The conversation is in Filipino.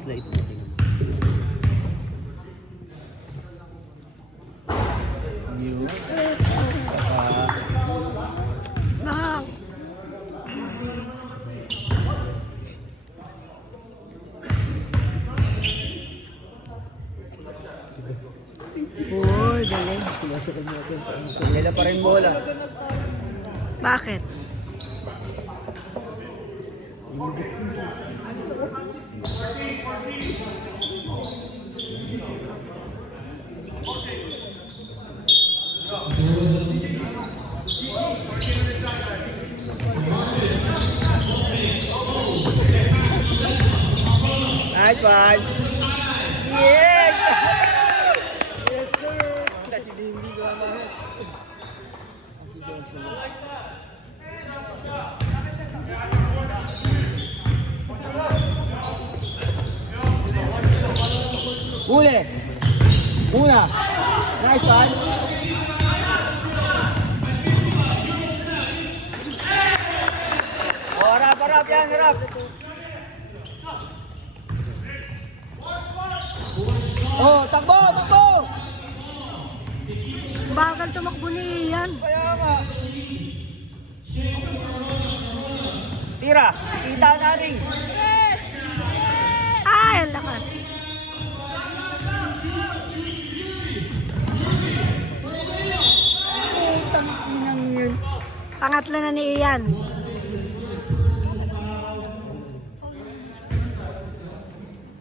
slide natin. New. Bang! Uy, galing. Nila pa rin bola. Bakit? Nice one. Yes! Yes, sir. Kasi hindi ko naman. Uli! Una! Nice one! Oh, harap yan, harap! Oh, takbo! Bakal tumakbo ni Ian. Kaya nga! Tira! Kita natin! Ay, ang lakas. Tanginang yun! Pangatlo na ni Ian.